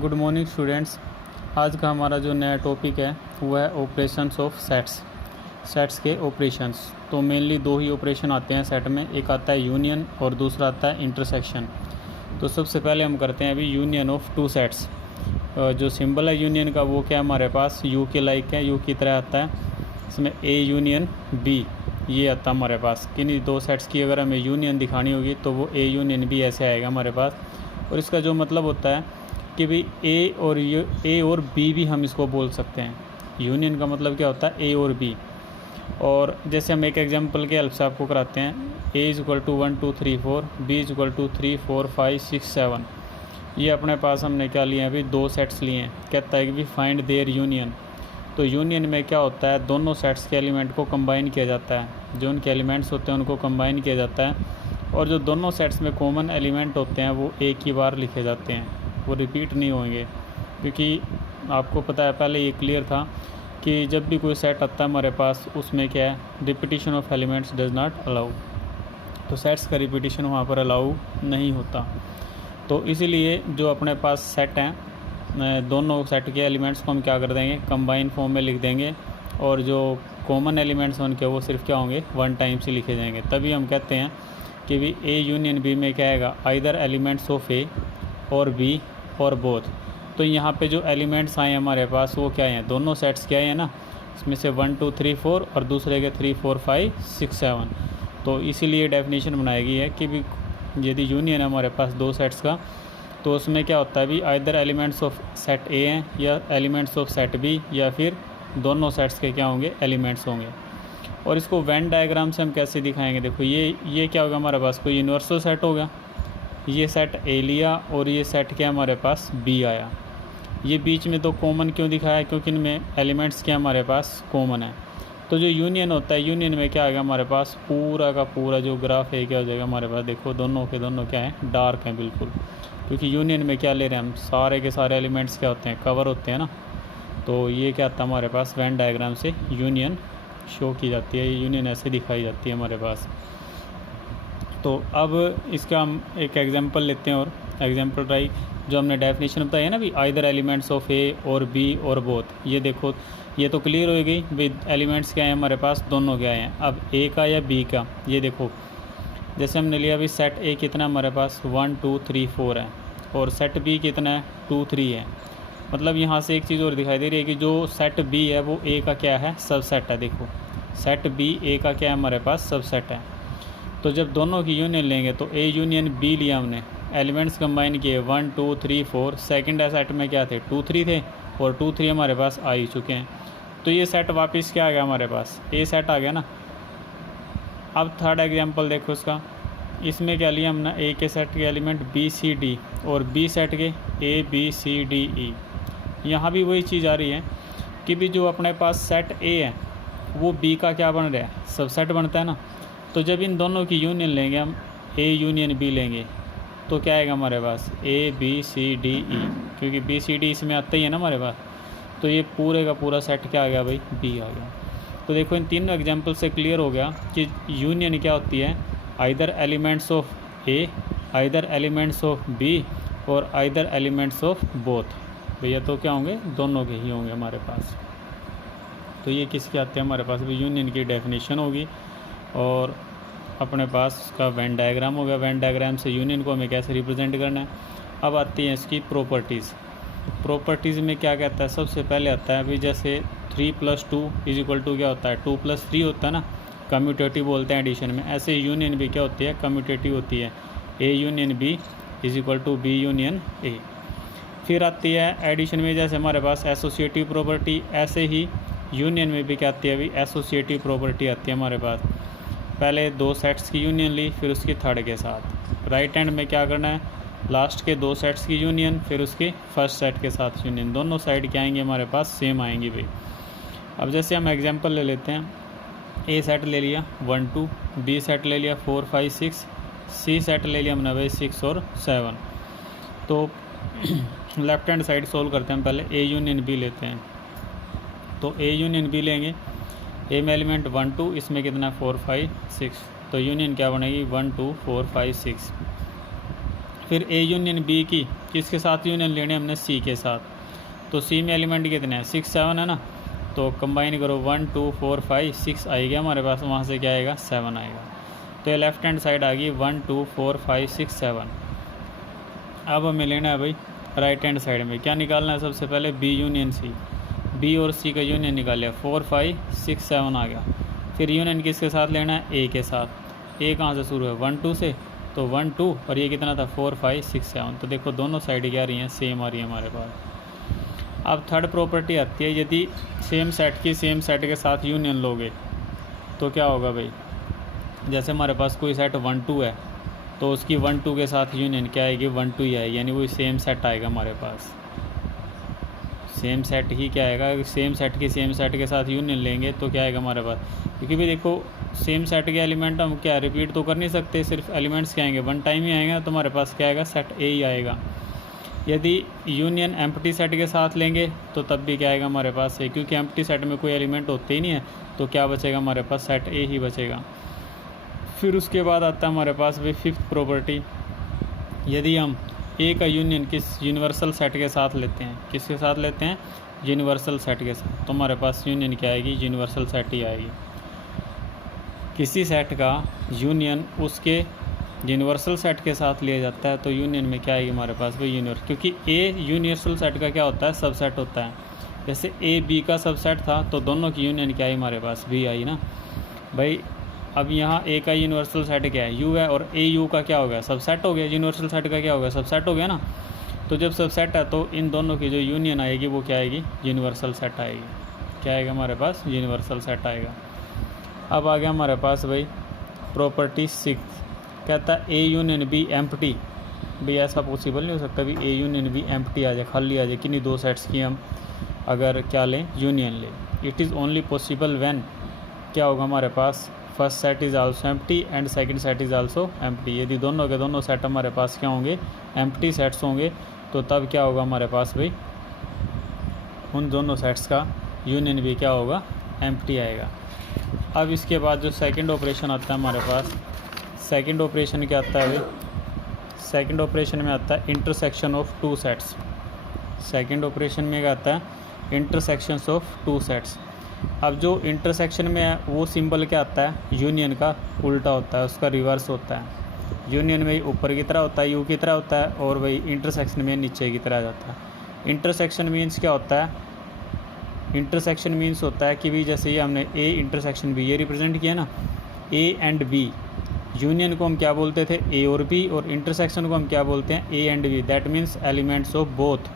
Good morning students. आज का हमारा जो नया टॉपिक है वो है ऑपरेशंस ऑफ सेट्स के ऑपरेशंस। तो मेनली दो ही ऑपरेशन आते हैं सेट में, एक आता है यूनियन और दूसरा आता है इंटरसेक्शन। तो सबसे पहले हम करते हैं अभी यूनियन ऑफ टू सेट्स। जो सिंबल है यूनियन का वो क्या है हमारे पास, यू के लाइक है, यू की तरह आता है। इसमें ए यूनियन बी ये आता है हमारे पास। किन्हीं दो सेट्स की अगर हमें यूनियन दिखानी होगी तो वो ए यूनियन बी ऐसे आएगा हमारे पास। और इसका जो मतलब होता है कि भाई ए और बी भी हम इसको बोल सकते हैं। यूनियन का मतलब क्या होता है, ए और बी। और जैसे हम एक एग्जांपल के हेल्प से आपको कराते हैं, A is equal to 1 2 3 4, B is equal to 3 4 5 6 7। ये अपने पास हमने क्या लिए हैं अभी, दो सेट्स लिए हैं। कहता है कि भी फाइंड देयर यूनियन। तो यूनियन में क्या होता है, दोनों सेट्स के एलिमेंट को कंबाइन किया जाता है। जो उनके एलिमेंट्स होते हैं उनको कंबाइन किया जाता है, और जो दोनों सेट्स में कॉमन एलिमेंट होते हैं वो एक ही बार लिखे जाते हैं, वो रिपीट नहीं होंगे। क्योंकि आपको पता है पहले ये क्लियर था कि जब भी कोई सेट आता है हमारे पास उसमें क्या है, repetition of elements does not allow. तो सेट्स का रिपीटिशन वहाँ पर अलाउ नहीं होता। तो इसीलिए जो अपने पास सेट हैं, दोनों सेट के एलिमेंट्स को हम क्या कर देंगे, कंबाइन फॉर्म में लिख देंगे। और जो कॉमन एलिमेंट्स हैं उनके वो सिर्फ क्या होंगे, वन टाइम से लिखे जाएंगे। तभी हम कहते हैं कि भी ए यूनियन बी में क्या आएगा, आइदर एलिमेंट्स ऑफ ए और बी और बोथ। तो यहाँ पे जो एलिमेंट्स आए हमारे पास वो क्या हैं, दोनों सेट्स क्या हैं ना, इसमें से 1 2 3 4 और दूसरे के 3 4 5 6 7। तो इसीलिए डेफिनेशन बनाई गई है कि भी यदि यूनियन है हमारे पास दो सेट्स का, तो उसमें क्या होता है भी आइदर एलिमेंट्स ऑफ सेट ए हैं या एलिमेंट्स ऑफ सेट बी, या फिर दोनों सेट्स के क्या होंगे, एलिमेंट्स होंगे। और इसको वेन डायग्राम से हम कैसे दिखाएंगे, देखो ये क्या होगा हमारे पास, कोई यूनिवर्सल सेट होगा। ये सेट ए लिया और ये सेट क्या हमारे पास, बी आया। ये बीच में तो कॉमन क्यों दिखाया, क्योंकि इनमें एलिमेंट्स क्या हमारे पास कॉमन है। तो जो यूनियन होता है, यूनियन में क्या आएगा हमारे पास, पूरा का पूरा जो ग्राफ है क्या हो जाएगा हमारे पास, देखो दोनों के दोनों क्या है, डार्क हैं बिल्कुल। क्योंकि यूनियन में क्या ले रहे हैं हम, सारे के सारे एलिमेंट्स क्या होते हैं, कवर होते हैं ना। तो ये क्या आता है हमारे पास, वेन डायग्राम से यूनियन शो की जाती है। ये यूनियन ऐसे दिखाई जाती है हमारे पास। तो अब इसका हम एक एग्जांपल लेते हैं, और एग्जांपल ट्राई जो हमने डेफिनेशन बताई है ना भी, आइदर एलिमेंट्स ऑफ ए और बी और बोथ। ये देखो ये तो क्लियर हो गई विद एलिमेंट्स क्या है हमारे पास, दोनों क्या हैं। अब ए का या बी का, ये देखो जैसे हमने लिया अभी सेट ए कितना हमारे पास 1 2 3 4 है, और सेट बी कितना है 2 3 है। मतलब यहाँ से एक चीज़ और दिखाई दे रही है कि जो सेट बी है वो ए का क्या है, सबसेट है। देखो सेट बी ए का क्या है हमारे पास, सबसेट है। तो जब दोनों की यूनियन लेंगे तो ए यूनियन बी लिया हमने, एलिमेंट्स कंबाइन किए 1 2 3 4। सेकंड सेट में क्या थे, 2 3 थे, और 2 3 हमारे पास आ ही चुके हैं। तो ये सेट वापस क्या आ गया हमारे पास, ए सेट आ गया ना। अब थर्ड एग्जांपल देखो इसका, इसमें क्या लिया हमने, ए के सेट के एलिमेंट बी सी डी और बी सेट के A B C D E. यहाँ भी वही चीज़ आ रही है कि भी जो अपने पास सेट ए है वो बी का क्या बन रहा है, सबसेट बनता है ना। तो जब इन दोनों की यूनियन लेंगे हम, ए यूनियन बी लेंगे, तो क्या आएगा हमारे पास, A B C D E. क्योंकि बी सी डी इसमें आता ही है ना हमारे पास। तो ये पूरे का पूरा सेट क्या आ गया भाई, बी आ गया। तो देखो इन तीनों एग्जाम्पल से क्लियर हो गया कि यूनियन क्या होती है, either elements of A, either elements of B, और आइदर एलिमेंट्स ऑफ बोथ। भैया तो क्या होंगे, दोनों के ही होंगे हमारे पास। तो ये किसके आते हैं हमारे पास, भी यूनियन की डेफिनेशन होगी, और अपने पास उसका वेन डायग्राम हो गया। वेन डायग्राम से यूनियन को हमें कैसे रिप्रेजेंट करना है। अब आती है इसकी प्रॉपर्टीज़। प्रॉपर्टीज़ में क्या कहता है, सबसे पहले आता है अभी जैसे 3 + 2 = क्या होता है, 2 + 3 होता है ना, कम्यूटेटिव बोलते हैं एडिशन में। ऐसे यूनियन भी क्या होती है, कम्यूटेटिव होती है। A union B = B union A. फिर आती है एडिशन में जैसे हमारे पास एसोसिएटिव प्रॉपर्टी, ऐसे ही यूनियन में भी क्या आती है, अभी एसोसिएटिव प्रॉपर्टी आती है हमारे पास। पहले दो सेट्स की यूनियन ली, फिर उसकी थर्ड के साथ। राइट हैंड में क्या करना है, लास्ट के दो सेट्स की यूनियन, फिर उसके फर्स्ट सेट के साथ यूनियन। दोनों साइड क्या आएंगे हमारे पास, सेम आएंगी भाई। अब जैसे हम एग्जांपल ले लेते हैं, ए सेट ले लिया 1 2, बी सेट ले लिया 4 5 6, सी सेट ले लिया हमने भाई 6 और 7। तो लेफ्ट हैंड साइड सोल्व करते हैं, पहले ए यूनियन बी लेते हैं। तो ए यूनियन बी लेंगे, ए में एलिमेंट 1 2, इसमें कितना 4 5 6। तो यूनियन क्या बनेगी, 1 2 4 5 6। फिर ए यूनियन बी की किसके साथ यूनियन लेने हमने सी के साथ, तो सी में एलिमेंट कितने हैं 6 7 है ना, तो कंबाइन करो 1 2 4 5 6 आएगा हमारे पास, वहाँ से क्या आएगा 7 आएगा। तो लेफ्ट हैंड साइड आ गई 1 2 4 5 6 7। अब हमें लेना है भाई राइट हैंड साइड में, क्या निकालना है सबसे पहले बी यूनियन सी, बी और सी का यूनियन निकालिया 4 5 6 7 आ गया। फिर यूनियन किसके साथ लेना है ए के साथ, ए कहाँ से शुरू है 1 2 से, तो 1 2 और ये कितना था 4 5 6 7, तो देखो दोनों साइड क्या आ रही हैं सेम आ रही है हमारे पास। अब थर्ड प्रॉपर्टी आती है, यदि सेम सेट की सेम सेट के साथ यूनियन लोगे तो क्या होगा भाई, जैसे हमारे पास कोई सेट 1 2 है तो उसकी 1 2 के साथ यूनियन क्या आएगी 1 2 ही आएगी, यानी वो सेम सेट आएगा हमारे पास, सेम सेट ही क्या आएगा, सेम सेट की सेम सेट के साथ यूनियन लेंगे तो क्या आएगा हमारे पास, क्योंकि भाई देखो सेम सेट के एलिमेंट हम क्या रिपीट तो कर नहीं सकते, सिर्फ एलिमेंट्स क्या आएंगे वन टाइम ही आएंगे, तो हमारे पास क्या आएगा सेट ए ही आएगा। यदि यूनियन एम्प्टी सेट के साथ लेंगे तो तब भी क्या आएगा हमारे पास ए, क्योंकि एम्प्टी सेट में कोई एलिमेंट होते ही नहीं है, तो क्या बचेगा हमारे पास सेट ए ही बचेगा। फिर उसके बाद आता है हमारे पास भाई फिफ्थ प्रॉपर्टी, यदि हम ए का यूनियन किस यूनिवर्सल सेट के साथ लेते हैं, किसके साथ लेते हैं यूनिवर्सल सेट के साथ, तो हमारे पास यूनियन क्या आएगी यूनिवर्सल सेट ही आएगी। किसी सेट का यूनियन उसके यूनिवर्सल सेट के साथ लिया जाता है तो यूनियन में क्या आएगी हमारे पास भाई यूनिवर्स, क्योंकि ए यूनिवर्सल सेट का क्या होता है सबसेट होता है, जैसे ए बी का सबसेट था तो दोनों की यूनियन क्या आई हमारे पास बी आई ना भाई। अब यहाँ ए का यूनिवर्सल सेट क्या है यू है, और ए यू का क्या हो गया सबसेट हो गया, यूनिवर्सल सेट का क्या हो गया सबसेट हो गया ना, तो जब सबसेट है तो इन दोनों की जो यूनियन आएगी वो क्या आएगी यूनिवर्सल सेट आएगी, क्या आएगा हमारे पास यूनिवर्सल सेट आएगा। अब आ गया हमारे पास भाई प्रॉपर्टी 6, कहता है ए यूनियन बी एम्प्टी, भाई ऐसा पॉसिबल नहीं हो सकता भी ए यूनियन बी एम्प्टी आ जाए खाली आ जाए, किन्हीं दो सेट्स की हम अगर क्या लें यूनियन लें। It is only possible when क्या होगा हमारे पास first set is also empty and second set is also empty, यदि दोनों के दोनों सेट हमारे पास क्या होंगे एम्प्टी सेट्स होंगे तो तब क्या होगा हमारे पास भाई उन दोनों सेट्स का यूनियन भी क्या होगा एम्प्टी आएगा। अब इसके बाद जो सेकंड ऑपरेशन आता है हमारे पास, सेकंड ऑपरेशन क्या आता है भाई, सेकंड ऑपरेशन में आता है intersection of two sets, second operation में क्या आता है इंटरसेक्शंस ऑफ टू सेट्स। अब जो इंटरसेक्शन में है वो सिंबल क्या आता है यूनियन का उल्टा होता है, उसका रिवर्स होता है, यूनियन में ऊपर की तरह होता है यू की तरह होता है, और वही इंटरसेक्शन में नीचे की तरह आ जाता है। इंटरसेक्शन मीन्स क्या होता है, इंटरसेक्शन मीन्स होता है कि भी जैसे ये हमने ए इंटरसेक्शन बी ये रिप्रेजेंट किया ना, ए एंड बी, यूनियन को हम क्या बोलते थे ए और बी, और इंटरसेक्शन को हम क्या बोलते हैं A and B, that means elements of both,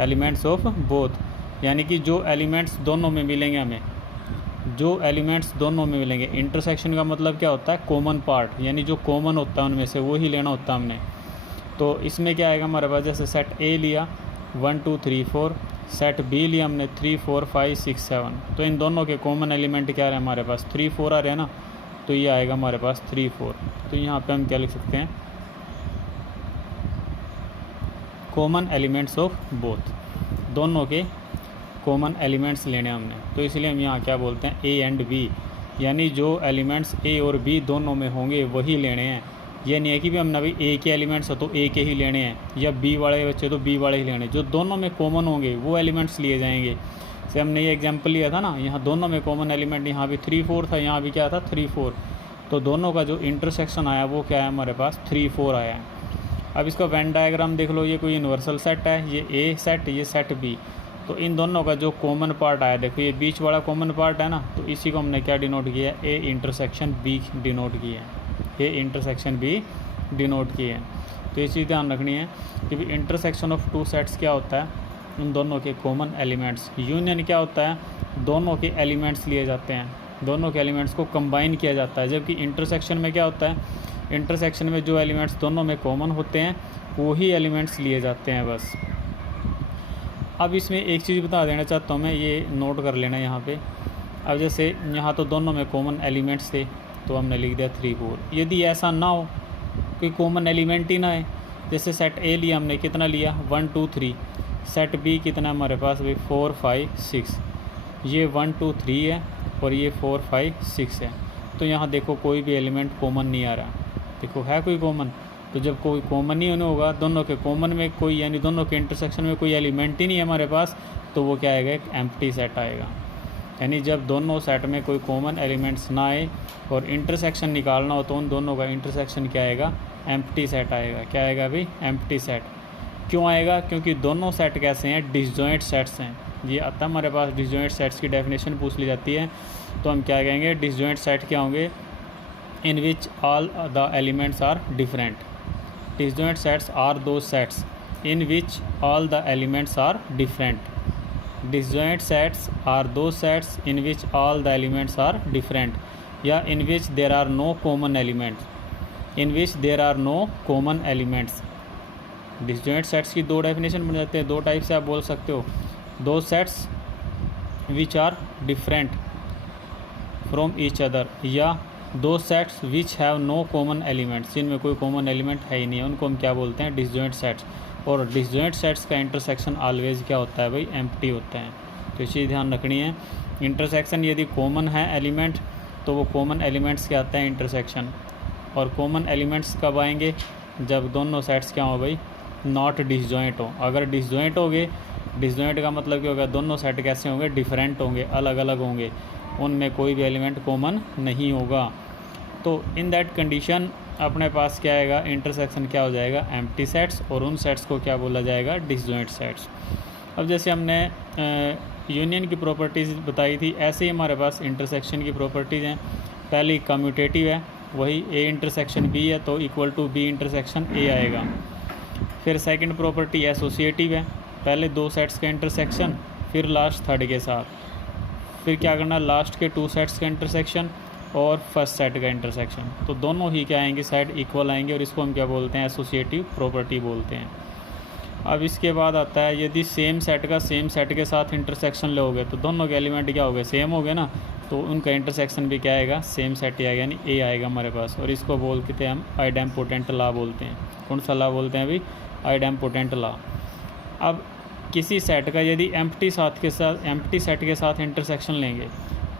elements of both, यानी कि जो एलिमेंट्स दोनों में मिलेंगे हमें, जो एलिमेंट्स दोनों में मिलेंगे। इंटरसेक्शन का मतलब क्या होता है कॉमन पार्ट, यानी जो कॉमन होता है उनमें से वो ही लेना होता है हमने। तो इसमें क्या आएगा हमारे पास, जैसे सेट ए लिया 1 2 3 4, सेट बी लिया हमने 3 4 5 6 7, तो इन दोनों के कॉमन एलिमेंट क्या आ रहे हैं हमारे पास 3 4 आ रहे हैं ना, तो ये आएगा हमारे पास 3 4। तो यहाँ पे हम क्या लिख सकते हैं कॉमन एलिमेंट्स ऑफ बोथ, दोनों के कॉमन एलिमेंट्स लेने हमने, तो इसलिए हम यहाँ क्या बोलते हैं ए एंड बी, यानी जो एलिमेंट्स ए और बी दोनों में होंगे वही लेने हैं। ये नहीं है कि भी हमने भाई ए के एलिमेंट्स हो तो ए के ही लेने हैं, या बी वाले बच्चे तो बी वाले ही लेने, जो दोनों में कॉमन होंगे वो एलिमेंट्स लिए जाएंगे। जैसे हमने ये एग्जांपल लिया था ना, यहाँ दोनों में कॉमन एलिमेंट, यहाँ भी 3 4 था, यहाँ भी क्या था 3 4, तो दोनों का जो इंटरसेक्शन आया वो क्या है हमारे पास 3 4 आया है। अब इसका वेन डायग्राम देख लो, ये कोई यूनिवर्सल सेट है, ये ए सेट, ये सेट बी, तो इन दोनों का जो कॉमन पार्ट आया, देखो ये बीच वाला कॉमन पार्ट है ना, तो इसी को हमने क्या डिनोट किया है ए इंटरसेक्शन बी डिनोट किया है, ए इंटरसेक्शन बी डिनोट किए हैं। तो ये चीज़ ध्यान रखनी है कि भी इंटरसेक्शन ऑफ टू सेट्स क्या होता है, उन दोनों के कॉमन एलिमेंट्स। यूनियन क्या होता है, दोनों के एलिमेंट्स लिए जाते हैं, दोनों के एलिमेंट्स को कंबाइन किया जाता है। जबकि इंटरसेक्शन में क्या होता है, इंटरसेक्शन में जो एलिमेंट्स दोनों में कॉमन होते हैं वो ही एलिमेंट्स लिए जाते हैं बस। अब इसमें एक चीज़ बता देना चाहता हूँ मैं, ये नोट कर लेना यहाँ पे। अब जैसे यहाँ तो दोनों में कॉमन एलिमेंट्स थे तो हमने लिख दिया 3 4। यदि ऐसा ना हो, कोई कॉमन एलिमेंट ही ना है, जैसे सेट ए लिया हमने, कितना लिया 1 2 3, सेट बी कितना हमारे पास भाई 4 5 6, ये 1 2 3 है और ये 4 5 6 है। तो यहाँ देखो कोई भी एलिमेंट कॉमन नहीं आ रहा, देखो है कोई कॉमन, तो जब कोई कॉमन ही होगा, दोनों के कॉमन में कोई यानी दोनों के इंटरसेक्शन में कोई एलिमेंट ही नहीं है हमारे पास, तो वो क्या आएगा, एक एम्प्टी सेट आएगा। यानी जब दोनों सेट में कोई कॉमन एलिमेंट्स ना आए और इंटरसेक्शन निकालना हो तो उन दोनों का इंटरसेक्शन क्या आएगा, एम्प्टी सेट आएगा। क्या आएगा भाई, एम्प्टी सेट। क्यों आएगा, क्योंकि दोनों सेट कैसे हैं, डिसजॉइंट सेट्स हैं। ये आता है हमारे पास, डिसजॉइंट सेट्स की डेफिनेशन पूछ ली जाती है तो हम क्या कहेंगे, डिसजॉइंट सेट क्या होंगे, in which all the elements are different. Disjoint sets are two sets in which all the elements are different. Disjoint sets are those sets in which all the elements are different, या in which there are no common elements, in which there are no common elements। disjoint sets की दो definition बन जाते हैं, दो type से आप बोल सकते हो, दो sets which are different from each other, या दो sets which have no common elements, जिनमें कोई common element है ही नहीं, उनको हम क्या बोलते हैं, disjoint sets। और डिसजॉइंट सेट्स का इंटरसेक्शन ऑलवेज क्या होता है भाई, एम्प्टी होता है। तो इस चीज़ ध्यान रखनी है। इंटरसेक्शन यदि कॉमन है एलिमेंट तो वो कॉमन एलिमेंट्स के आता है इंटरसेक्शन, और कॉमन एलिमेंट्स कब आएंगे, जब दोनों सेट्स क्या हो भाई, नॉट डिसजॉइंट हो। अगर डिसजॉइंट हो गए, डिसजॉइंट का मतलब क्या होगा, दोनों सेट कैसे होंगे, डिफरेंट होंगे, अलग अलग होंगे, उनमें कोई भी एलिमेंट कॉमन नहीं होगा। तो इन दैट कंडीशन अपने पास क्या आएगा, इंटरसेक्शन क्या हो जाएगा, एम्प्टी सेट्स, और उन सेट्स को क्या बोला जाएगा, डिसजॉइंट सेट्स। अब जैसे हमने यूनियन की प्रॉपर्टीज़ बताई थी, ऐसे ही हमारे पास इंटरसेक्शन की प्रॉपर्टीज़ हैं। पहली कम्यूटेटिव है, वही ए इंटरसेक्शन बी है तो equal to B intersection A आएगा। फिर सेकंड प्रॉपर्टी एसोसिएटिव है, पहले दो सेट्स का इंटरसेक्शन, फिर लास्ट थर्ड के साथ, फिर क्या करना, लास्ट के टू सेट्स का इंटरसेक्शन और फर्स्ट सेट का इंटरसेक्शन, तो दोनों ही क्या आएंगे, साइड इक्वल आएंगे, और इसको हम क्या बोलते हैं, एसोसिएटिव प्रॉपर्टी बोलते हैं। अब इसके बाद आता है, यदि सेम सेट का सेम सेट के साथ इंटरसेक्शन लोगे तो दोनों के एलिमेंट क्या हो गए, सेम हो गए ना, तो उनका इंटरसेक्शन भी क्या आएगा, सेम सेट ही आएगा, यानी ए आएगा हमारे पास। और इसको बोलते हैं हम आइडेम्पोटेंट लॉ बोलते हैं। कौन सा लॉ बोलते हैं भाई, आइडेम्पोटेंट लॉ। अब किसी सेट का यदि एम्प्टी सेट के साथ इंटरसेक्शन लेंगे,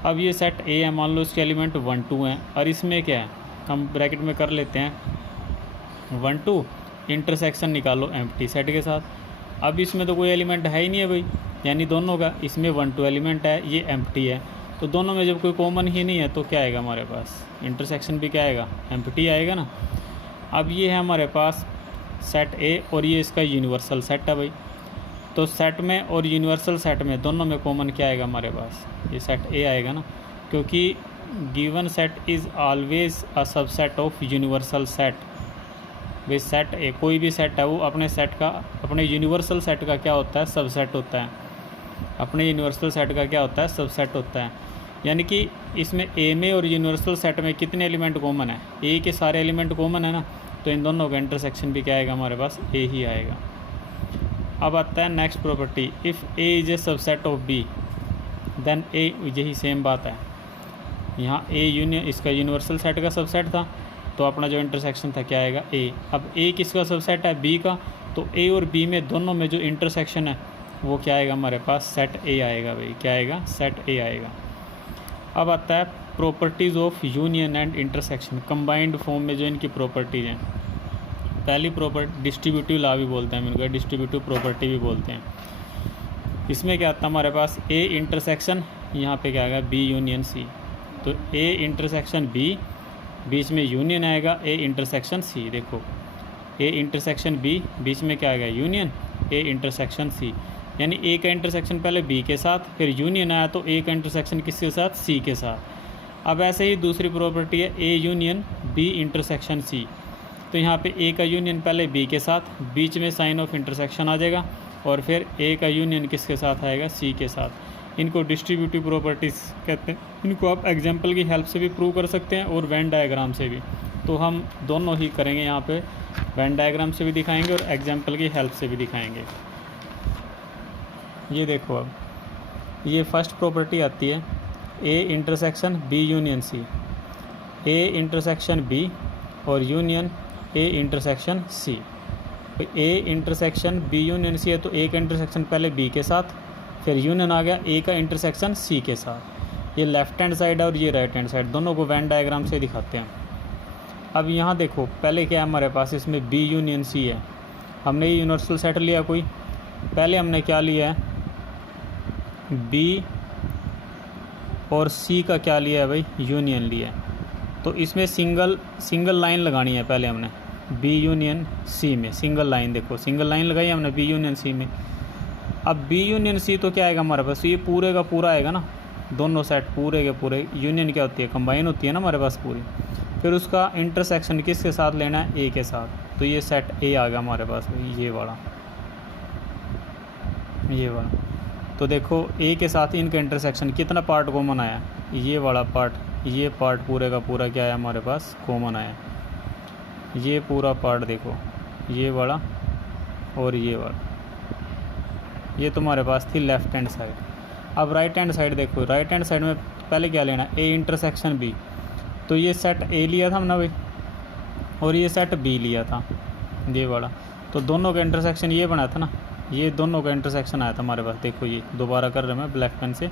अब ये सेट ए है, मान लो इसके एलिमेंट 1 2 हैं, और इसमें क्या है, हम ब्रैकेट में कर लेते हैं 1 2, इंटरसेक्शन निकालो एम्प्टी सेट के साथ। अब इसमें तो कोई एलिमेंट है ही नहीं है भाई, यानी दोनों का, इसमें 1 2 एलिमेंट है, ये एम्प्टी है, तो दोनों में जब कोई कॉमन ही नहीं है तो क्या आएगा हमारे पास, इंटरसेक्शन भी क्या आएगा, एम्प्टी आएगा ना। अब ये है हमारे पास सेट ए, और ये इसका यूनिवर्सल सेट है भाई, तो सेट में और यूनिवर्सल सेट में दोनों में कॉमन क्या आएगा हमारे पास, ये सेट ए आएगा ना, क्योंकि given set is always a subset of universal set. भाई सेट ए, कोई भी सेट है वो अपने सेट का, अपने यूनिवर्सल सेट का क्या होता है, सबसेट होता है। अपने यूनिवर्सल सेट का क्या होता है, सबसेट होता है। यानी कि इसमें ए में और यूनिवर्सल सेट में कितने एलिमेंट कॉमन है, ए के सारे एलिमेंट कॉमन है ना, तो इन दोनों का इंटरसेक्शन भी क्या आएगा हमारे पास, ए ही आएगा। अब आता है next property, if A is a subset of B then A, यही सेम बात है, यहाँ ए यूनियन, इसका यूनिवर्सल सेट का सबसेट था, तो अपना जो इंटरसेक्शन था क्या आएगा, ए। अब ए किसका सबसेट है, बी का, तो ए और बी में दोनों में जो इंटरसेक्शन है वो क्या आएगा हमारे पास, सेट ए आएगा भाई, क्या आएगा, सेट ए आएगा। अब आता है properties of union and intersection, combined form में जो इनकी प्रॉपर्टीज़ हैं। पहली प्रॉपर्टी डिस्ट्रीब्यूटिव लॉ भी बोलते हैं इनको, डिस्ट्रीब्यूटिव प्रॉपर्टी भी बोलते हैं। इसमें क्या आता है हमारे पास, ए इंटरसेक्शन, यहाँ पे क्या आएगा, बी यूनियन सी, तो ए इंटरसेक्शन बी, बीच में यूनियन आएगा ए इंटरसेक्शन सी। देखो ए इंटरसेक्शन बी, बीच में क्या आएगा, यूनियन ए इंटरसेक्शन सी, यानी ए का इंटरसेक्शन पहले बी के साथ, फिर यूनियन आया तो ए का इंटरसेक्शन किसके साथ, सी के साथ। अब ऐसे ही दूसरी प्रॉपर्टी है A union B intersection C, तो यहाँ पे ए का यूनियन पहले बी के साथ, बीच में साइन ऑफ इंटरसेक्शन आ जाएगा, और फिर ए का यूनियन किसके साथ आएगा, सी के साथ। इनको डिस्ट्रीब्यूटिव प्रॉपर्टीज़ कहते हैं। इनको आप एग्जांपल की हेल्प से भी प्रूव कर सकते हैं और वेन डायग्राम से भी, तो हम दोनों ही करेंगे यहाँ पे, वेन डायग्राम से भी दिखाएंगे और एग्जांपल की हेल्प से भी दिखाएंगे। ये देखो, अब ये फर्स्ट प्रॉपर्टी आती है, A intersection B union C, A intersection B और यूनियन ए इंटरसेक्शन सी। तो A intersection B union C है, तो ए का इंटरसेक्शन पहले बी के साथ, फिर यूनियन आ गया ए का इंटरसेक्शन सी के साथ। ये लेफ्ट हैंड साइड है और ये राइट हैंड साइड, दोनों को वेन डायग्राम से दिखाते हैं। अब यहाँ देखो पहले क्या है हमारे पास, इसमें बी यूनियन सी है। हमने ये यूनिवर्सल सेट लिया कोई, पहले हमने क्या लिया है, बी और सी का क्या लिया है भाई, यूनियन लिया है। तो इसमें सिंगल लाइन लगानी है पहले हमने बी यूनियन सी में, सिंगल लाइन, देखो सिंगल लाइन लगाई हमने बी यूनियन सी में। अब बी यूनियन सी तो क्या आएगा हमारे पास, ये पूरे का पूरा आएगा ना, दोनों सेट पूरे के पूरे। यूनियन क्या होती है, कंबाइन होती है ना हमारे पास पूरी। फिर उसका इंटरसेक्शन किसके साथ लेना है, ए के साथ। तो ये सेट ए आ गया हमारे पास, ये वाला। तो देखो ए के साथ इनका इंटरसेक्शन कितना पार्ट कॉमन आया, ये वाला पार्ट, ये पार्ट पूरे का पूरा क्या है हमारे पास, कॉमन आया। ये पूरा पार्ट देखो, ये वाला और ये वाला, ये तुम्हारे पास थी लेफ़्ट हैंड साइड। अब राइट हैंड साइड देखो, राइट हैंड साइड में पहले क्या लेना, ए इंटरसेक्शन बी। तो ये सेट ए लिया था हमने भाई, और ये सेट बी लिया था, ये वाला। तो दोनों का इंटरसेक्शन ये बना था ना, ये दोनों का इंटरसेक्शन आया था हमारे पास। देखो ये दोबारा कर रहे हैं ब्लैक पेन से।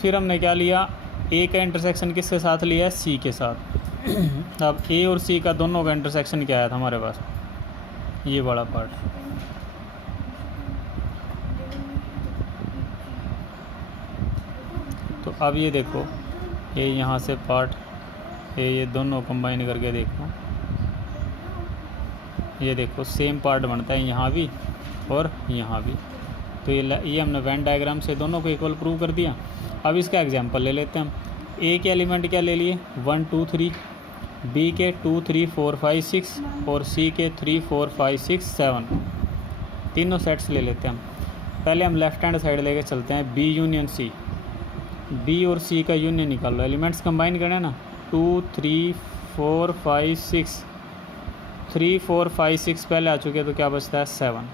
फिर हमने क्या लिया, ए का इंटरसेक्शन किसके साथ लिया है, सी के साथ। अब ए और सी का दोनों का इंटरसेक्शन क्या आया था हमारे पास, ये बड़ा पार्ट। तो अब ये देखो, ये यहाँ से पार्ट, ये दोनों कंबाइन करके देखो, ये देखो सेम पार्ट बनता है यहाँ भी और यहाँ भी। तो ये हमने वेन डायग्राम से दोनों को इक्वल प्रूव कर दिया। अब इसका एग्जांपल ले लेते हैं हम। ए के एलिमेंट क्या ले लिए, 1 2 3, बी के 2 3 4 5 6 और सी के 3 4 5 6 7, तीनों सेट्स ले लेते हैं हम। पहले हम लेफ्ट हैंड साइड लेके चलते हैं, बी यूनियन सी। बी और सी का यूनियन निकाल लो, एलिमेंट्स कंबाइन करें ना, 2 3 4 5 6, 3 4 5 6 पहले आ चुके, तो क्या बचता है 7।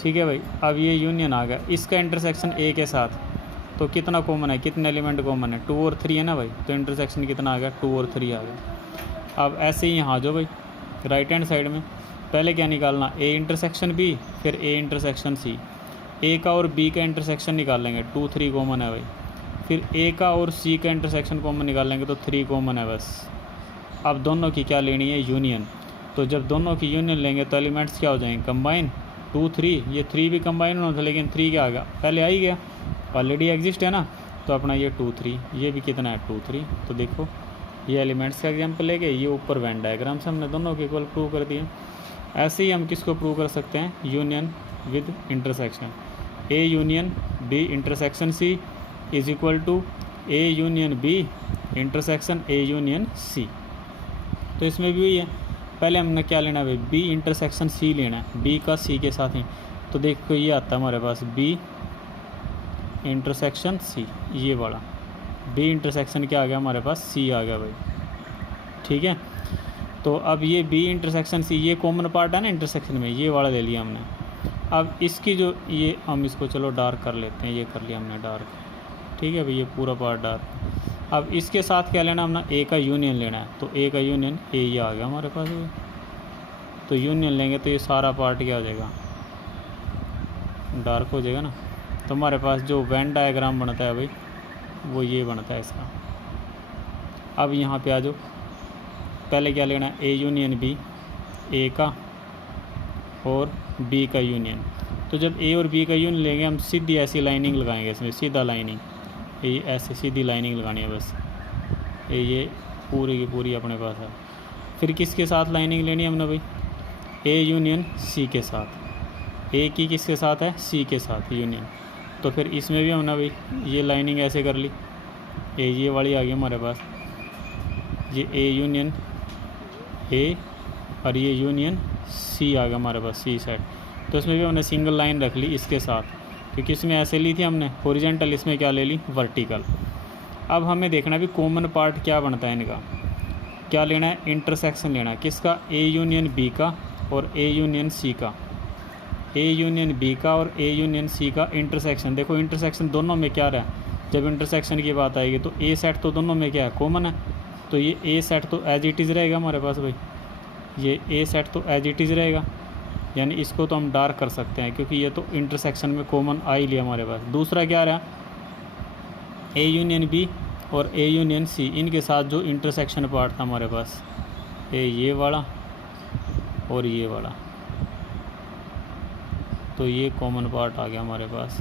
ठीक है भाई, अब ये यूनियन आ गया, इसका इंटरसेक्शन ए के साथ। तो कितना कॉमन है, कितने एलिमेंट कॉमन है, 2 और 3 है ना भाई। तो इंटरसेक्शन कितना आ गया, 2 और 3 आ गया। अब ऐसे ही यहाँ जो भाई राइट हैंड साइड में पहले क्या निकालना, ए इंटरसेक्शन बी, फिर ए इंटरसेक्शन सी। ए का और बी का इंटरसेक्शन निकाल लेंगे, 2 3 कॉमन है भाई। फिर ए का और सी का इंटरसेक्शन कॉमन निकाल लेंगे, तो 3 कॉमन है बस। अब दोनों की क्या लेनी है, यूनियन। तो जब दोनों की यूनियन लेंगे तो एलिमेंट्स क्या हो जाएंगे, कंबाइन। 2 3, ये 3 भी कंबाइन होना था, लेकिन 3 क्या आ गया, पहले आ ही गया, ऑलरेडी एग्जिस्ट है ना। तो अपना ये 2 3, ये भी कितना है 2 3। तो देखो ये एलिमेंट्स का एग्जांपल लेके, ये ऊपर वेन डायग्राम से हमने दोनों के इक्वल प्रूव कर दिया। ऐसे ही हम किसको प्रूव कर सकते हैं, union with intersection. A union B intersection C is equal to A union B intersection A union C. तो इसमें भी वही है, पहले हमने क्या लेना है भाई, बी इंटरसेक्शन सी लेना है, बी का सी के साथ ही। तो देखो ये आता है हमारे पास बी इंटरसेक्शन सी, ये वाला बी इंटरसेक्शन क्या आ गया हमारे पास, सी आ गया भाई। ठीक है, तो अब ये बी इंटरसेक्शन सी, ये कॉमन पार्ट है ना इंटरसेक्शन में, ये वाला ले लिया हमने। अब इसकी जो ये, हम इसको चलो डार्क कर लेते हैं, ये कर लिया हमने डार्क। ठीक है भाई, ये पूरा पार्ट डार्क। अब इसके साथ क्या लेना हमने, ए का यूनियन लेना है। तो ए का यूनियन, ए ये आ गया हमारे पास। तो यूनियन लेंगे तो ये सारा पार्ट क्या हो जाएगा, डार्क हो जाएगा ना। तो हमारे पास जो वेन डायग्राम बनता है भाई, वो ये बनता है इसका। अब यहाँ पे आ जाओ, पहले क्या लेना है, ए यूनियन बी, ए का और बी का यूनियन। तो जब ए और बी का यूनियन लेंगे हम, सीधी ऐसी लाइनिंग लगाएंगे इसमें, सीधा लाइनिंग, ये ऐसे सीधी लाइनिंग लगानी है बस। ये पूरी की पूरी अपने पास है। फिर किसके साथ लाइनिंग लेनी है हमने भाई, ए यूनियन सी के साथ। ए की किसके साथ है, सी के साथ यूनियन। तो फिर इसमें भी हमने भाई ये लाइनिंग ऐसे कर ली, ये वाली आ गई हमारे पास, ये ए यूनियन ए और ये यूनियन सी आ गया हमारे पास, सी साइड। तो इसमें भी हमने सिंगल लाइन रख ली इसके साथ, क्योंकि इसमें ऐसे ली थी हमने हॉरिजॉन्टल, इसमें क्या ले ली, वर्टिकल। अब हमें देखना भी कॉमन पार्ट क्या बनता है इनका, क्या लेना है, इंटरसेक्शन लेना है। किसका, ए यूनियन बी का और ए यूनियन सी का। ए यूनियन बी का और ए यूनियन सी का इंटरसेक्शन। देखो इंटरसेक्शन दोनों में क्या रहा है, जब इंटरसेक्शन की बात आएगी तो ए सेट तो दोनों में क्या है, कॉमन है। तो ये ए सेट तो एज इट इज़ रहेगा हमारे पास भाई, ये ए सेट तो एज इट इज़ रहेगा, यानी इसको तो हम डार्क कर सकते हैं, क्योंकि ये तो इंटरसेक्शन में कॉमन आ ही लिया हमारे पास। दूसरा क्या रहा, ए यूनियन बी और ए यूनियन सी, इनके साथ जो इंटरसेक्शन पार्ट था हमारे पास, ये वाला और ये वाला, तो ये कॉमन पार्ट आ गया हमारे पास,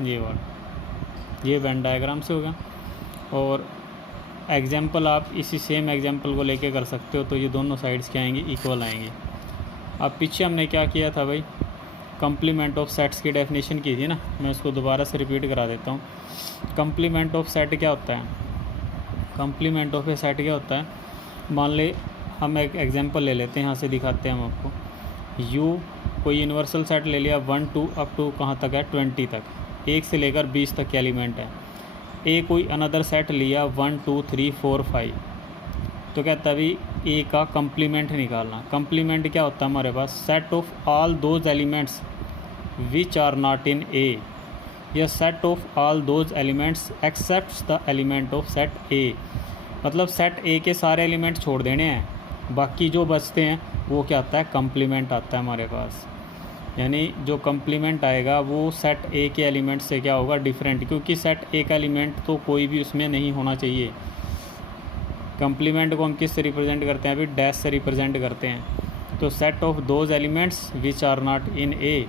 ये वाला। ये वेन डायग्राम से हो गया। और एग्जाम्पल आप इसी सेम एग्जाम्पल को लेके कर सकते हो। तो ये दोनों साइड्स क्या आएंगे, इक्वल आएंगे। अब पीछे हमने क्या किया था भाई, कम्प्लीमेंट ऑफ सेट्स की डेफिनेशन की थी ना, मैं इसको दोबारा से रिपीट करा देता हूँ। कम्प्लीमेंट ऑफ सेट क्या होता है, कम्प्लीमेंट ऑफ ए सेट क्या होता है, मान ले हम एक एग्जांपल ले लेते हैं, यहाँ से दिखाते हैं हम आपको। यू कोई यूनिवर्सल सेट ले लिया 1 2 अप टू कहाँ तक है 20 तक, 1 से लेकर 20 तक के एलिमेंट है। ए कोई अनदर सेट लिया 1 2 3 4 5, तो कहता है भाई ए का कम्प्लीमेंट निकालना। कम्प्लीमेंट क्या होता है हमारे पास, set of all those elements which are not in A, या set of all those elements except the element of set A. मतलब सेट ए के सारे एलिमेंट छोड़ देने हैं, बाकी जो बचते हैं वो क्या आता है, कम्प्लीमेंट आता है हमारे पास। यानी जो कम्प्लीमेंट आएगा वो सेट ए के एलिमेंट से क्या होगा, डिफरेंट, क्योंकि सेट ए का एलिमेंट तो कोई भी उसमें नहीं होना चाहिए। कम्प्लीमेंट को हम किस से रिप्रेजेंट करते हैं, अभी डैश से रिप्रेजेंट करते हैं। तो set of those elements which are not in A,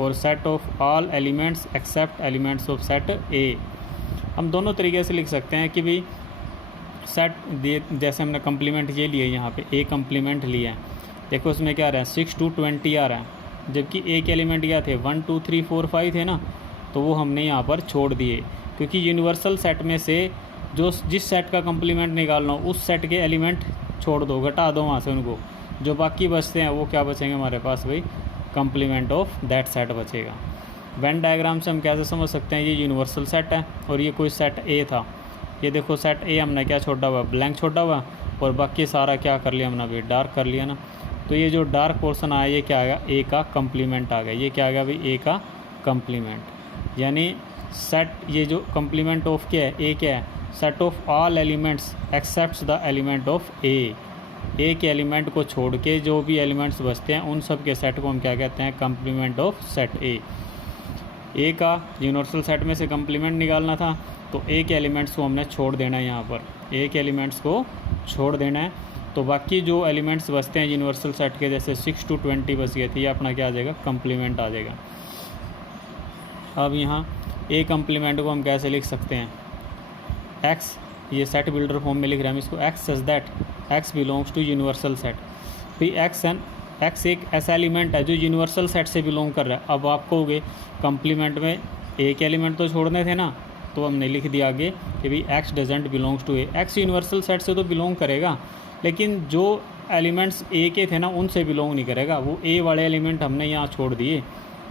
और set of all elements except elements of set A. हम दोनों तरीके से लिख सकते हैं कि भाई सेट दिए, जैसे हमने कम्प्लीमेंट ये लिए यहाँ पे, ए कम्प्लीमेंट लिया है, देखो उसमें क्या आ रहा है 6 to 20 आ रहा है, जबकि ए के एलिमेंट क्या थे 1 2 3 4 5 थे ना, तो वो हमने यहाँ पर छोड़ दिए, क्योंकि यूनिवर्सल सेट में से जो जिस सेट का कम्प्लीमेंट निकालना हो उस सेट के एलिमेंट छोड़ दो, घटा दो वहाँ से उनको, जो बाकी बचते हैं वो क्या बचेंगे हमारे पास भाई, कम्प्लीमेंट ऑफ दैट सेट बचेगा। वेन डायग्राम से हम कैसे समझ सकते हैं, ये यूनिवर्सल सेट है और ये कोई सेट ए था, ये देखो सेट ए हमने क्या छोड़ा हुआ, ब्लैंक छोड़ा हुआ, और बाकी सारा क्या कर लिया हमने अभी, डार्क कर लिया ना। तो ये जो डार्क पोर्शन आया ये क्या आ गया, ए का कम्प्लीमेंट आ गया, ये क्या आ गया भाई, ए का कम्प्लीमेंट। यानी सेट, ये जो कम्प्लीमेंट ऑफ क्या है, ए क्या है, set of all elements except the element of A के एलिमेंट को छोड़ के जो भी एलिमेंट्स बचते हैं उन सब के सेट को हम क्या कहते हैं, कम्प्लीमेंट ऑफ सेट ए का यूनिवर्सल सेट में से कम्प्लीमेंट निकालना था, तो ए के एलिमेंट्स को हमने छोड़ देना है, यहाँ पर ए के एलिमेंट्स को छोड़ देना है। तो बाकी जो एलिमेंट्स बचते हैं यूनिवर्सल सेट के, जैसे 6 to 20 बच गए थे, ये अपना क्या आ जाएगा, कम्प्लीमेंट आ जाएगा। अब यहाँ ए कम्प्लीमेंट को हम कैसे लिख सकते हैं, एक्स, ये सेट बिल्डर फॉर्म में लिख रहे हैं हम इसको, X such that x belongs to universal set. फिर एक्स एक ऐसा एलिमेंट है जो यूनिवर्सल सेट से बिलोंग कर रहा है। अब आप कहोगे कम्प्लीमेंट में ए के एलिमेंट तो छोड़ने थे ना, तो हमने लिख दिया आगे कि भाई X doesn't belongs to A, X universal set से तो बिलोंग करेगा, लेकिन जो एलिमेंट्स ए के थे ना उनसे बिलोंग नहीं करेगा। वो ए वाले एलिमेंट हमने यहाँ छोड़ दिए,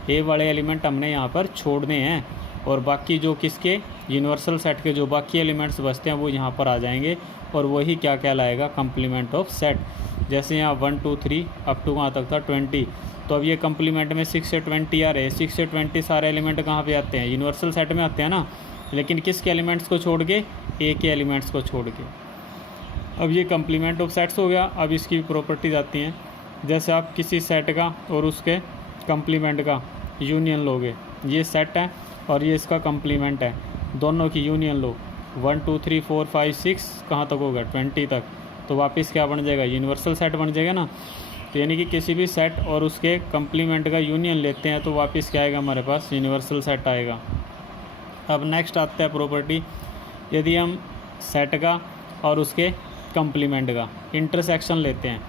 ए वाले एलिमेंट हमने यहाँ पर छोड़ने हैं, और बाकी जो किसके, यूनिवर्सल सेट के जो बाकी एलिमेंट्स बचते हैं वो यहाँ पर आ जाएंगे, और वही क्या कहलाएगा, कम्प्लीमेंट ऑफ सेट। जैसे यहाँ 1 2 3 अप टू कहाँ तक था 20, तो अब ये कम्प्लीमेंट में 6 से 20 आ रहे हैं। 6 से 20 सारे एलिमेंट कहाँ पे आते हैं, यूनिवर्सल सेट में आते हैं ना, लेकिन किसके एलिमेंट्स को छोड़ के, ए के एलिमेंट्स को छोड़ के। अब ये कम्प्लीमेंट ऑफ सेट्स हो गया। अब इसकी प्रॉपर्टीज आती हैं, जैसे आप किसी सेट का और उसके कम्प्लीमेंट का यूनियन लोगे, ये सेट है और ये इसका कम्प्लीमेंट है, दोनों की यूनियन लो, 1 2 3 4 5 6 कहाँ तक होगा 20 तक, तो वापस क्या बन जाएगा, यूनिवर्सल सेट बन जाएगा ना। तो यानी कि किसी भी सेट और उसके कम्प्लीमेंट का यूनियन लेते हैं तो वापस क्या आएगा हमारे पास, यूनिवर्सल सेट आएगा। अब नेक्स्ट आता है प्रॉपर्टी, यदि हम सेट का और उसके कम्प्लीमेंट का इंटरसेक्शन लेते हैं,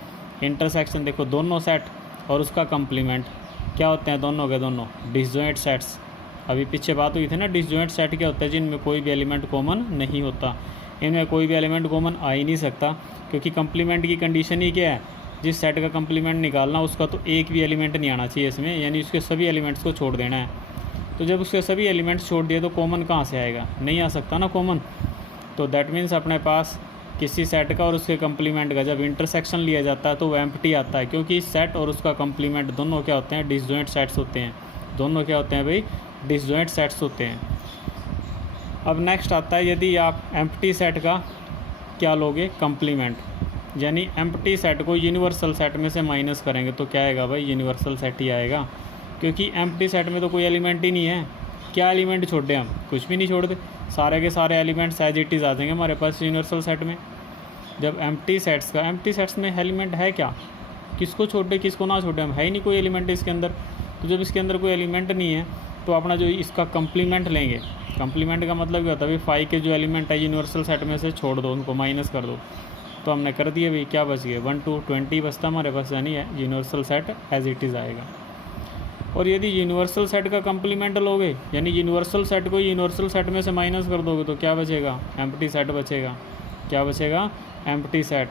इंटरसेक्शन देखो दोनों सेट और उसका कम्प्लीमेंट क्या होते हैं, दोनों के दोनों डिसजॉइंट सेट्स। अभी पीछे बात हुई थी ना, डिसजॉइंट सेट क्या होता है, जिनमें कोई भी एलिमेंट कॉमन नहीं होता, इनमें कोई भी एलिमेंट कॉमन आ ही नहीं सकता, क्योंकि कम्प्लीमेंट की कंडीशन ही क्या है, जिस सेट का कम्प्लीमेंट निकालना उसका तो एक भी एलिमेंट नहीं आना चाहिए इसमें, यानी उसके सभी एलिमेंट्स को छोड़ देना है। तो जब उसके सभी एलिमेंट्स छोड़ दिए तो कॉमन कहाँ से आएगा, नहीं आ सकता ना कॉमन। तो दैट मीन्स अपने पास किसी सेट का और उसके कम्प्लीमेंट का जब इंटरसेक्शन लिया जाता है तो वो एम्प्टी आता है, क्योंकि सेट और उसका कम्प्लीमेंट दोनों क्या होते हैं, डिसजॉइंट सेट्स होते हैं, दोनों क्या होते हैं भाई, डिसजॉइंट सेट्स होते हैं। अब नेक्स्ट आता है, यदि आप एम्प्टी सेट का क्या लोगे, कम्प्लीमेंट, यानी एम्प्टी सेट को यूनिवर्सल सेट में से माइनस करेंगे तो क्या आएगा भाई, यूनिवर्सल सेट ही आएगा, क्योंकि एम्प्टी सेट में तो कोई एलिमेंट ही नहीं है। क्या एलिमेंट छोड़े हम, कुछ भी नहीं छोड़ते, सारे के सारे एलिमेंट्स एज इट इज़ आ जाएंगे हमारे पास यूनिवर्सल सेट में। जब एम्प्टी सेट्स में एलिमेंट है क्या, किसको छोड़े किसको ना छोड़े, हम है ही नहीं कोई एलिमेंट इसके अंदर। तो जब इसके अंदर कोई एलिमेंट नहीं है तो अपना जो इसका कंप्लीमेंट लेंगे। कंप्लीमेंट का मतलब क्या होता है भाई, 5 के जो एलिमेंट है यूनिवर्सल सेट में से छोड़ दो, उनको माइनस कर दो। तो हमने कर दिया भाई, क्या बच गया 1 to 20 बचता हमारे पास, यानी universal set as it is आएगा। और यदि यूनिवर्सल सेट का कंप्लीमेंट लोगे, यानी यूनिवर्सल सेट को यूनिवर्सल सेट में से माइनस कर दोगे, तो क्या बचेगा, एम्प्टी सेट बचेगा। क्या बचेगा, एम्प्टी सेट।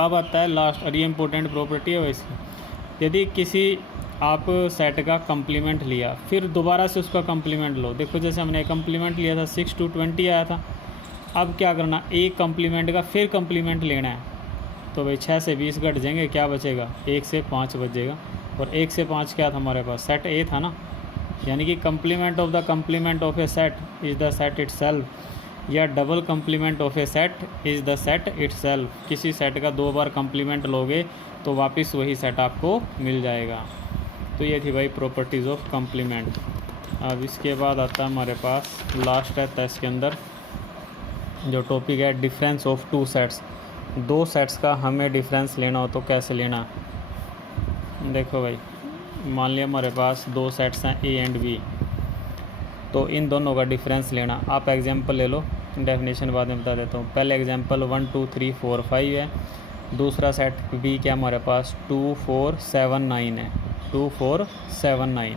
अब आता है लास्ट, और ये इंपॉर्टेंट प्रॉपर्टी है वैसे, यदि किसी आप सेट का कंप्लीमेंट लिया फिर दोबारा से उसका कंप्लीमेंट लो। देखो जैसे हमने कंप्लीमेंट लिया था 6 to 20 आया था, अब क्या करना, एक कंप्लीमेंट का फिर कंप्लीमेंट लेना है। तो भाई 6 से 20 घट जाएंगे, क्या बचेगा, 1 से 5 बचेगा। और 1 से 5 क्या था हमारे पास, सेट ए था ना, यानी कि complement of the complement of a set is the set itself, या double complement of a set is the set itself. किसी सेट का 2 बार कंप्लीमेंट लोगे तो वापस वही सेट आपको मिल जाएगा। तो ये थी भाई प्रॉपर्टीज़ ऑफ कंप्लीमेंट। अब इसके बाद आता है हमारे पास लास्ट है टेस्ट के अंदर जो टॉपिक है, डिफरेंस ऑफ 2 सेट्स। 2 सेट्स का हमें डिफरेंस लेना हो तो कैसे लेना। देखो भाई, मान लिया हमारे पास 2 सेट्स हैं ए एंड बी, तो इन दोनों का डिफरेंस लेना। आप एग्जांपल ले लो, डेफिनेशन बाद में बता देता हूँ। पहले एग्जांपल 1 2 3 4 5 है, दूसरा सेट बी क्या हमारे पास 2 4 7 9 है, 2 4 7 9।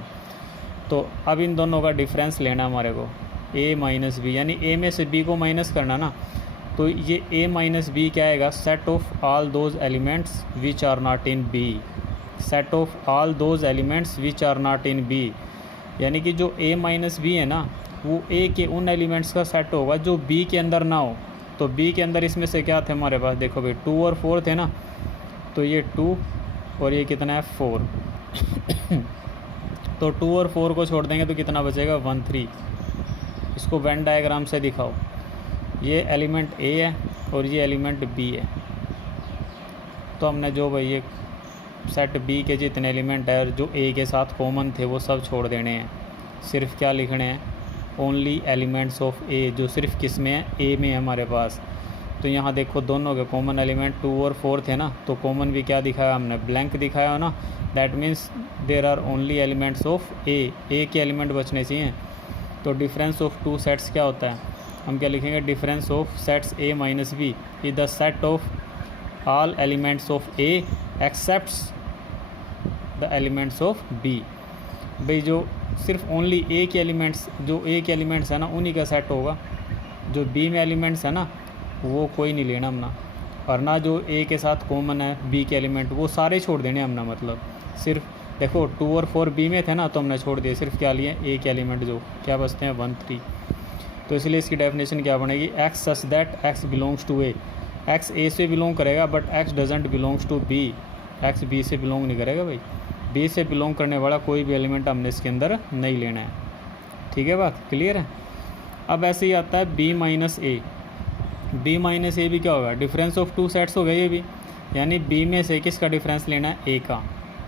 तो अब इन दोनों का डिफरेंस लेना हमारे को, ए माइनस बी, यानी ए में से बी को माइनस करना ना। तो ये ए माइनस बी क्या आएगा, set of all those elements which are not in B, set of all those elements which are not in B. यानी कि जो ए माइनस बी है ना, वो ए के उन एलिमेंट्स का सेट होगा जो बी के अंदर ना हो। तो बी के अंदर इसमें से क्या थे हमारे पास, देखो भाई 2 और 4 थे ना, तो ये 2 और ये कितना है 4 तो 2 और 4 को छोड़ देंगे तो कितना बचेगा 1 3। इसको वेन डायग्राम से दिखाओ, ये एलिमेंट ए है और ये एलिमेंट बी है। तो हमने जो भाई ये सेट बी के जितने एलिमेंट है और जो ए के साथ कॉमन थे वो सब छोड़ देने हैं, सिर्फ क्या लिखने हैं, ओनली एलिमेंट्स ऑफ ए, जो सिर्फ किस में है, ए में है हमारे पास। तो यहाँ देखो दोनों के कॉमन एलिमेंट 2 और 4 थे ना, तो कॉमन भी क्या दिखाया हमने, ब्लैंक दिखाया ना। That means there are only elements of A के एलिमेंट बचने चाहिए। तो डिफरेंस ऑफ 2 सेट्स क्या होता है, हम क्या लिखेंगे, difference of sets A minus B is the set of all elements of A excepts the elements of B. भाई जो सिर्फ ओनली ए के एलिमेंट्स, जो ए के एलिमेंट्स है ना उन्हीं का सेट होगा, जो बी में एलिमेंट्स है ना वो कोई नहीं लेना हमने, और ना जो ए के साथ कॉमन है बी के एलिमेंट वो सारे छोड़ देने हमने। मतलब सिर्फ देखो 2 और 4 बी में थे ना, तो हमने छोड़ दिए, सिर्फ क्या लिए, ए के एलिमेंट जो क्या बचते हैं 1 3। तो इसलिए इसकी डेफिनेशन क्या बनेगी, x such that x belongs to A, x A से बिलोंग करेगा but x doesn't belongs to B, x B से बिलोंग नहीं करेगा भाई, बी से बिलोंग करने वाला कोई भी एलिमेंट हमने इसके अंदर नहीं लेना है। ठीक है, बात क्लियर है। अब ऐसे ही आता है बी माइनस ए, बी माइनस ए भी क्या होगा, डिफरेंस ऑफ 2 सेट्स हो गए ये भी, यानी बी में से किसका डिफरेंस लेना है, ए का।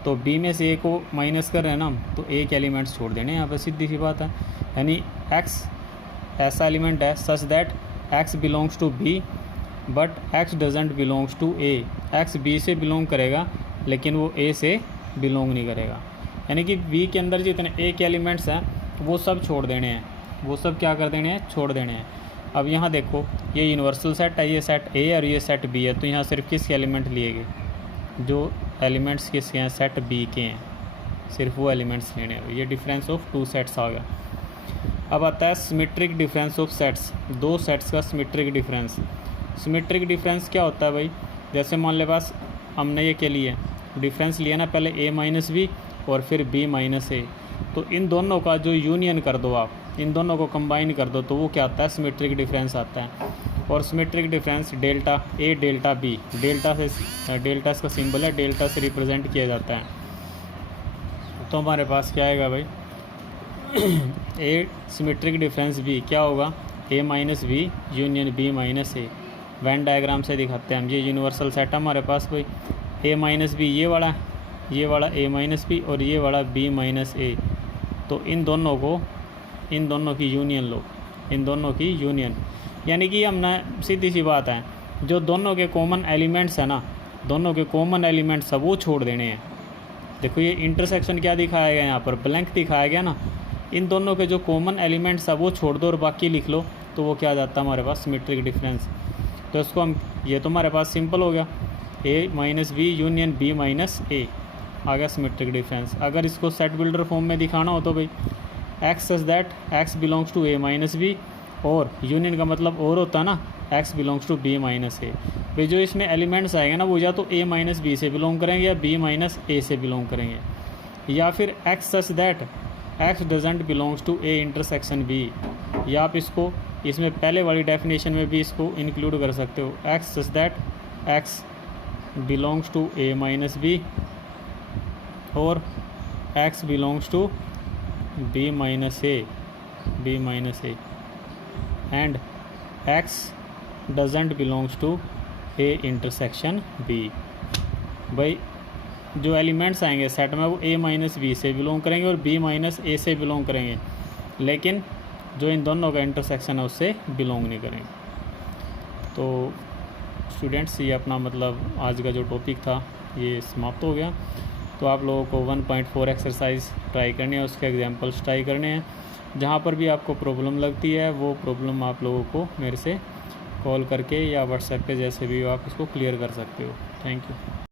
तो बी में से ए को माइनस कर रहे हैं ना हम, तो ए के एलिमेंट्स छोड़ देने, यहाँ पर सीधी सी बात है। यानी एक्स ऐसा एलिमेंट है such that x belongs to B but x doesn't belongs to A, X B से बिलोंग करेगा लेकिन वो ए से बिलोंग नहीं करेगा। यानी कि बी के अंदर जितने ए के एलिमेंट्स हैं वो सब छोड़ देने हैं, वो सब क्या कर देने हैं, छोड़ देने हैं। अब यहाँ देखो ये यूनिवर्सल सेट है, ये सेट ए और ये सेट बी है, तो यहाँ सिर्फ किसके एलिमेंट लिए गए, जो एलिमेंट्स किसके हैं, सेट बी के हैं, सिर्फ वो एलिमेंट्स लेने हैं। ये डिफरेंस ऑफ 2 सेट्स आ गया। अब आता है symmetric difference of sets, 2 sets का सिमेट्रिक डिफरेंस। सिमेट्रिक डिफरेंस क्या होता है भाई, जैसे मान ले पास हमने ये के लिए डिफरेंस लिया ना, पहले ए माइनस बी और फिर बी माइनस ए, तो इन दोनों का जो यूनियन कर दो आप, इन दोनों को कंबाइन कर दो, तो वो क्या आता है, सिमेट्रिक डिफरेंस आता है। और symmetric difference delta A delta B, delta से, डेल्टा इसका सिंबल है, डेल्टा से रिप्रेजेंट किया जाता है। तो हमारे पास क्या आएगा भाई ए सिमेट्रिक डिफरेंस बी क्या होगा, A minus B union B minus A. Venn diagram से दिखाते हैं हम, ये यूनिवर्सल सेट है हमारे पास भाई, ए माइनस बी ये वाला ए माइनस बी और ये वाला बी माइनस ए। तो इन दोनों की यूनियन लो, इन दोनों की यूनियन। यानी कि हम ना सीधी सी बात है, जो दोनों के कॉमन एलिमेंट्स हैं ना, दोनों के कॉमन एलिमेंट्स सब वो छोड़ देने हैं। देखो ये इंटरसेक्शन क्या दिखाया गया यहाँ पर, ब्लैंक दिखाया गया ना। इन दोनों के जो कॉमन एलिमेंट्स है वो छोड़ दो और बाकी लिख लो, तो वो क्या आ जाता है हमारे पास, सिमेट्रिक डिफरेंस। तो इसको हम, ये तो हमारे पास सिंपल हो गया, A minus B union B minus A, आ गया सिमेट्रिक डिफरेंस। अगर इसको सेट बिल्डर फॉर्म में दिखाना हो तो भाई x such that x belongs to A minus B, और यूनियन का मतलब और होता है ना x belongs to B minus A. भाई जो इसमें एलिमेंट्स आएंगे ना वो या तो ए माइनस बी से बिलोंग करेंगे या बी माइनस ए से बिलोंग करेंगे, या फिर X such that X doesn't belongs to A intersection B, या आप इसको इसमें पहले वाली डेफिनेशन में भी इसको इंक्लूड कर सकते हो, x such that x belongs to A minus B और x belongs to B minus A and x doesn't belongs to A intersection B. भाई जो एलिमेंट्स आएंगे सेट में वो ए माइनस बी से बिलोंग करेंगे और बी माइनस ए से बिलोंग करेंगे, लेकिन जो इन दोनों का इंटरसेक्शन है उससे बिलोंग नहीं करेंगे। तो स्टूडेंट्स ये अपना मतलब आज का जो टॉपिक था ये समाप्त हो गया। तो आप लोगों को 1.4 एक्सरसाइज ट्राई करनी है, उसके एग्जांपल्स ट्राई करने हैं। जहाँ पर भी आपको प्रॉब्लम लगती है वो प्रॉब्लम आप लोगों को मेरे से कॉल करके या व्हाट्सएप पे जैसे भी हो आप इसको क्लियर कर सकते हो। Thank you.